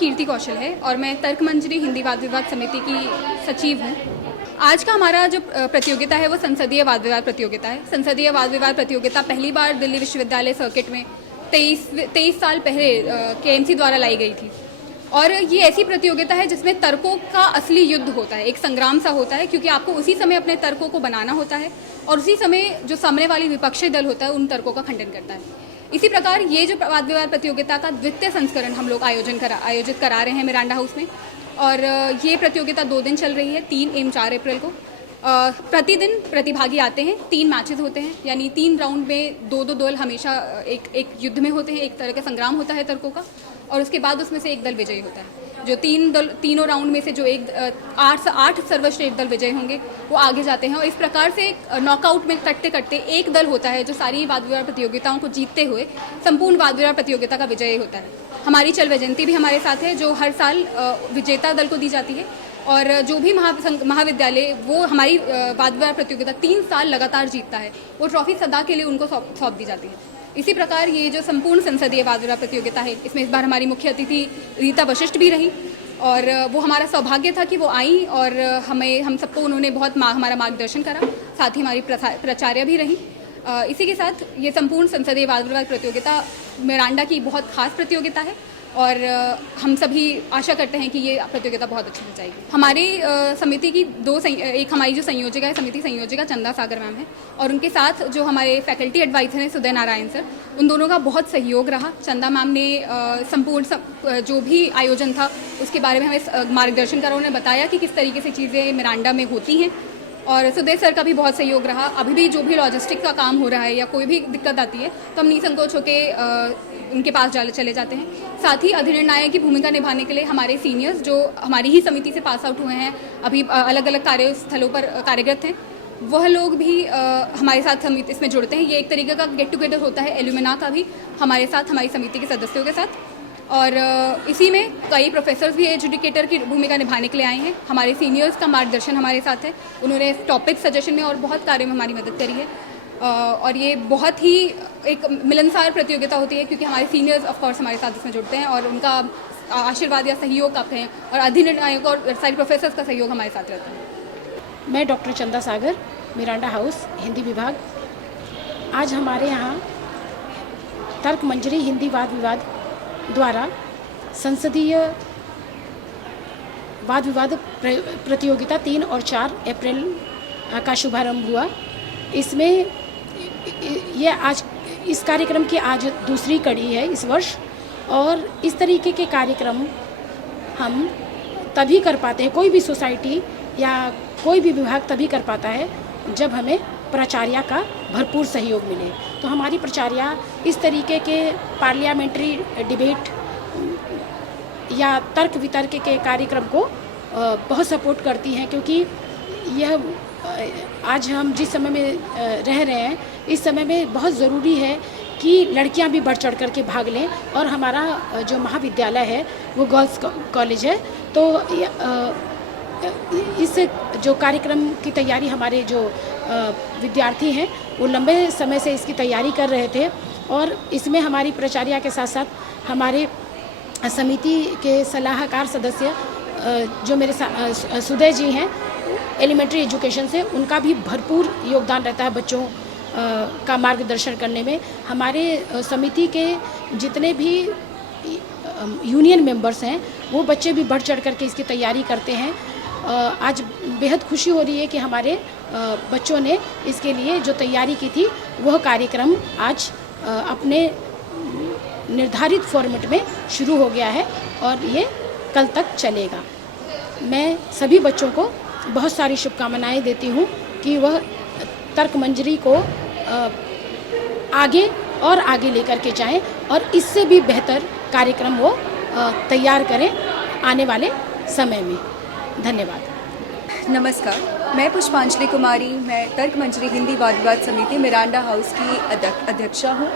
कीर्ति कौशल है और मैं तर्क मंजरी हिंदी वाद विवाद समिति की सचिव हूँ। आज का हमारा जो प्रतियोगिता है वो संसदीय वाद विवाद प्रतियोगिता है। संसदीय वाद विवाद प्रतियोगिता पहली बार दिल्ली विश्वविद्यालय सर्किट में 23 साल पहले केएमसी द्वारा लाई गई थी और ये ऐसी प्रतियोगिता है जिसमें तर्कों का असली युद्ध होता है, एक संग्राम सा होता है, क्योंकि आपको उसी समय अपने तर्कों को बनाना होता है और उसी समय जो सामने वाली विपक्षी दल होता है उन तर्कों का खंडन करता है। इसी प्रकार ये जो वाद विवाद प्रतियोगिता का द्वितीय संस्करण हम लोग आयोजित करा रहे हैं मिरांडा हाउस में और ये प्रतियोगिता 2 दिन चल रही है, 3 एवं 4 अप्रैल को। प्रतिदिन प्रतिभागी आते हैं, 3 मैचेस होते हैं, यानी 3 राउंड में 2-2 दल हमेशा एक युद्ध में होते हैं, एक तरह का संग्राम होता है तर्कों का और उसके बाद उसमें से एक दल विजयी होता है। जो तीनों राउंड में से जो 8 सर्वश्रेष्ठ दल विजयी होंगे वो आगे जाते हैं और इस प्रकार से नॉकआउट में कटते कटते एक दल होता है जो सारी वाद विवाद प्रतियोगिताओं को जीतते हुए संपूर्ण वाद विवाद प्रतियोगिता का विजयी होता है। हमारी चल वैजयंती भी हमारे साथ है जो हर साल विजेता दल को दी जाती है और जो भी महाविद्यालय वो हमारी वाद विवाद प्रतियोगिता 3 साल लगातार जीतता है वो ट्रॉफी सदा के लिए उनको सौंप दी जाती है। इसी प्रकार ये जो संपूर्ण संसदीय वाद विवाद प्रतियोगिता है इसमें इस बार हमारी मुख्य अतिथि रीता वशिष्ठ भी रही और वो हमारा सौभाग्य था कि वो आई और हम सबको उन्होंने बहुत हमारा मार्गदर्शन करा, साथ ही हमारी प्राचार्य भी रही। इसी के साथ ये संपूर्ण संसदीय वाद विवाद प्रतियोगिता मिरांडा की बहुत खास प्रतियोगिता है और हम सभी आशा करते हैं कि ये प्रतियोगिता बहुत अच्छी हो जाएगी। हमारी समिति की एक हमारी जो संयोजिका है, समिति संयोजिका चंदा सागर मैम है और उनके साथ जो हमारे फैकल्टी एडवाइजर हैं सुदय नारायण सर, उन दोनों का बहुत सहयोग रहा। चंदा मैम ने संपूर्ण जो भी आयोजन था उसके बारे में हमें मार्गदर्शन करा, उन्होंने बताया कि किस तरीके से चीज़ें मिरांडा में होती हैं और सुदय सर का भी बहुत सहयोग रहा। अभी भी जो भी लॉजिस्टिक का काम हो रहा है या कोई भी दिक्कत आती है तो हम निसंकोच होकर उनके पास चले जाते हैं। साथ ही अधिनिर्णायक की भूमिका निभाने के लिए हमारे सीनियर्स जो हमारी ही समिति से पास आउट हुए हैं, अभी अलग अलग कार्यस्थलों पर कार्यरत हैं, वह लोग भी हमारे साथ समिति इसमें जुड़ते हैं। ये एक तरीके का गेट टुगेदर होता है एल्यूमिना का भी हमारे साथ, हमारी समिति के सदस्यों के साथ। और इसी में कई प्रोफेसर्स भी एजुकेटर की भूमिका निभाने के लिए आए हैं। हमारे सीनियर्स का मार्गदर्शन हमारे साथ है, उन्होंने टॉपिक सजेशन में और बहुत कार्य में हमारी मदद करी है और ये बहुत ही एक मिलनसार प्रतियोगिता होती है क्योंकि हमारे सीनियर्स ऑफ कोर्स हमारे साथ इसमें जुड़ते हैं और उनका आशीर्वाद या सहयोग आप कहें और अधिनिर्णायक और सारे प्रोफेसर्स का सहयोग हमारे साथ रहता है। मैं डॉक्टर चंदा सागर, मिरांडा हाउस हिंदी विभाग। आज हमारे यहाँ तर्क मंजरी हिंदी वाद विवाद द्वारा संसदीय वाद विवाद प्रतियोगिता 3 और 4 अप्रैल का शुभारंभ हुआ। इसमें ये आज इस कार्यक्रम की आज दूसरी कड़ी है इस वर्ष और इस तरीके के कार्यक्रम हम तभी कर पाते हैं, कोई भी सोसाइटी या कोई भी विभाग तभी कर पाता है जब हमें प्राचार्य का भरपूर सहयोग मिले। तो हमारी प्राचार्य इस तरीके के पार्लियामेंट्री डिबेट या तर्क वितर्क के कार्यक्रम को बहुत सपोर्ट करती हैं क्योंकि यह आज हम जिस समय में रह रहे हैं इस समय में बहुत ज़रूरी है कि लड़कियां भी बढ़ चढ़ कर के भाग लें और हमारा जो महाविद्यालय है वो गर्ल्स कॉलेज है। तो इस जो कार्यक्रम की तैयारी हमारे जो विद्यार्थी हैं वो लंबे समय से इसकी तैयारी कर रहे थे और इसमें हमारी प्राचार्य के साथ साथ हमारे समिति के सलाहकार सदस्य जो मेरे सुदय जी हैं एलिमेंट्री एजुकेशन से, उनका भी भरपूर योगदान रहता है बच्चों का मार्गदर्शन करने में। हमारे समिति के जितने भी यूनियन मेंबर्स हैं वो बच्चे भी बढ़ चढ़ करके इसकी तैयारी करते हैं। आज बेहद खुशी हो रही है कि हमारे बच्चों ने इसके लिए जो तैयारी की थी वह कार्यक्रम आज अपने निर्धारित फॉर्मेट में शुरू हो गया है और ये कल तक चलेगा। मैं सभी बच्चों को बहुत सारी शुभकामनाएं देती हूँ कि वह तर्क मंजरी को आगे और आगे लेकर के जाएं और इससे भी बेहतर कार्यक्रम वो तैयार करें आने वाले समय में। धन्यवाद। नमस्कार, मैं पुष्पांजलि कुमारी, मैं तर्क मंजरी हिंदी वाद विवाद समिति मिरांडा हाउस की अध्यक्षा हूँ।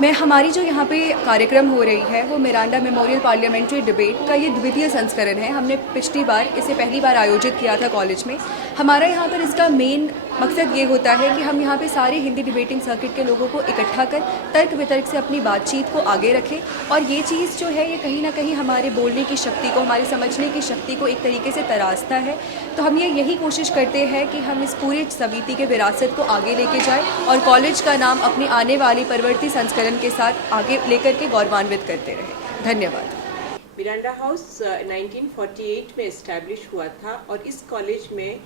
मैं हमारी जो यहाँ पे कार्यक्रम हो रही है वो मिरांडा मेमोरियल पार्लियामेंट्री डिबेट का ये द्वितीय संस्करण है। हमने पिछली बार इसे पहली बार आयोजित किया था कॉलेज में। हमारा यहाँ पर इसका मेन मकसद ये होता है कि हम यहाँ पे सारे हिंदी डिबेटिंग सर्किट के लोगों को इकट्ठा कर तर्क वितर्क से अपनी बातचीत को आगे रखें, और ये चीज़ जो है ये कहीं ना कहीं हमारे बोलने की शक्ति को, हमारे समझने की शक्ति को एक तरीके से तराशता है। तो हम यही कोशिश करते हैं कि हम इस पूरे समिति के विरासत को आगे लेके जाएँ और कॉलेज का नाम अपनी आने वाली परिवर्तित संस्करण के साथ आगे लेकर के गौरवान्वित करते रहें। धन्यवाद। मिरांडा हाउस 1948 में इस्टेब्लिश हुआ था और इस कॉलेज में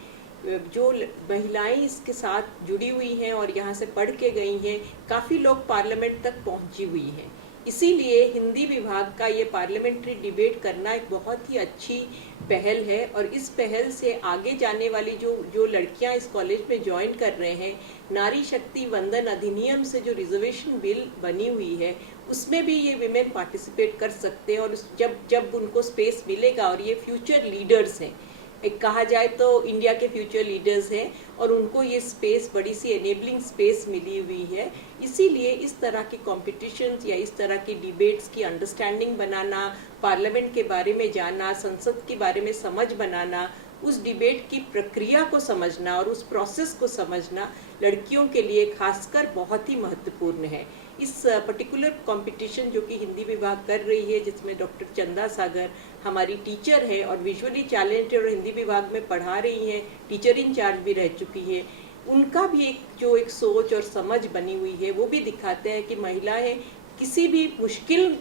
जो महिलाएं इसके साथ जुड़ी हुई हैं और यहाँ से पढ़ के गई हैं, काफ़ी लोग पार्लियामेंट तक पहुँची हुई हैं। इसीलिए हिंदी विभाग का ये पार्लियामेंट्री डिबेट करना एक बहुत ही अच्छी पहल है और इस पहल से आगे जाने वाली जो लड़कियां इस कॉलेज में ज्वाइन कर रहे हैं, नारी शक्ति वंदन अधिनियम से जो रिजर्वेशन बिल बनी हुई है उसमें भी ये विमेन पार्टिसिपेट कर सकते हैं और जब उनको स्पेस मिलेगा, और ये फ्यूचर लीडर्स हैं, एक कहा जाए तो इंडिया के फ्यूचर लीडर्स हैं और उनको ये स्पेस, बड़ी सी एनेबलिंग स्पेस मिली हुई है। इसीलिए इस तरह की कॉम्पिटिशन्स या इस तरह की डिबेट्स की अंडरस्टैंडिंग बनाना, पार्लियामेंट के बारे में जानना, संसद के बारे में समझ बनाना, उस डिबेट की प्रक्रिया को समझना और उस प्रोसेस को समझना लड़कियों के लिए खासकर बहुत ही महत्वपूर्ण है। इस पर्टिकुलर कंपटीशन जो कि हिंदी विभाग कर रही है, जिसमें डॉक्टर चंदा सागर हमारी टीचर है और विजुअली टैलेंटेड और हिंदी विभाग में पढ़ा रही हैं, टीचर इंचार्ज भी रह चुकी है, उनका भी एक सोच और समझ बनी हुई है, वो भी दिखाते हैं कि महिलाएं किसी भी मुश्किल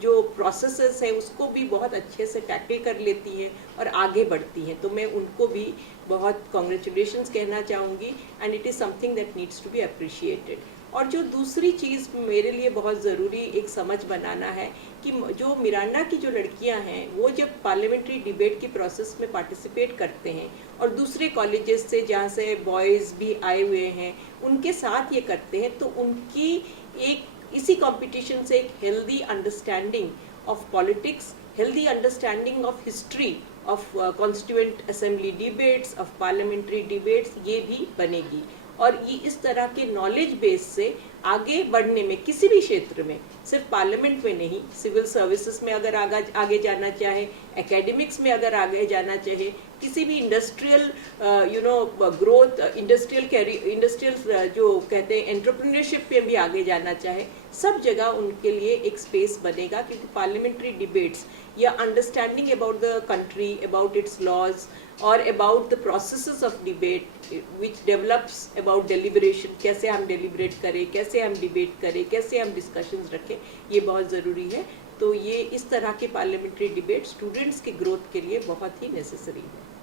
जो प्रोसेसेस है उसको भी बहुत अच्छे से टैकल कर लेती हैं और आगे बढ़ती हैं। तो मैं उनको भी बहुत कॉन्ग्रेचुलेशंस कहना चाहूँगी and it is something that needs to be appreciated. और जो दूसरी चीज़ मेरे लिए बहुत ज़रूरी एक समझ बनाना है कि जो मिरांडा की जो लड़कियां हैं वो जब पार्लियामेंट्री डिबेट की प्रोसेस में पार्टिसिपेट करते हैं और दूसरे कॉलेजेस से जहाँ से बॉयज़ भी आए हुए हैं उनके साथ ये करते हैं, तो उनकी एक इसी कंपटीशन से एक healthy understanding of politics, healthy understanding of history of constituent assembly debates, of parliamentary debates, ये भी बनेगी। और ये इस तरह के नॉलेज बेस से आगे बढ़ने में किसी भी क्षेत्र में, सिर्फ पार्लियामेंट में नहीं, सिविल सर्विसेज में अगर आगे जाना चाहे, एकेडमिक्स में अगर आगे जाना चाहे, किसी भी इंडस्ट्रियल ग्रोथ, इंडस्ट्रियल जो कहते हैं एंटरप्रेन्योरशिप में भी आगे जाना चाहे, सब जगह उनके लिए एक स्पेस बनेगा, क्योंकि पार्लियामेंट्री डिबेट्स या understanding about the country, about its laws और about the processes of debate which develops about deliberation, कैसे हम डेलिब्रेट करें, कैसे हम डिबेट करें, कैसे हम डिस्कशंस रखें, ये बहुत ज़रूरी है। तो ये इस तरह के पार्लियामेंट्री डिबेट स्टूडेंट्स की ग्रोथ के लिए बहुत ही नेसेसरी है।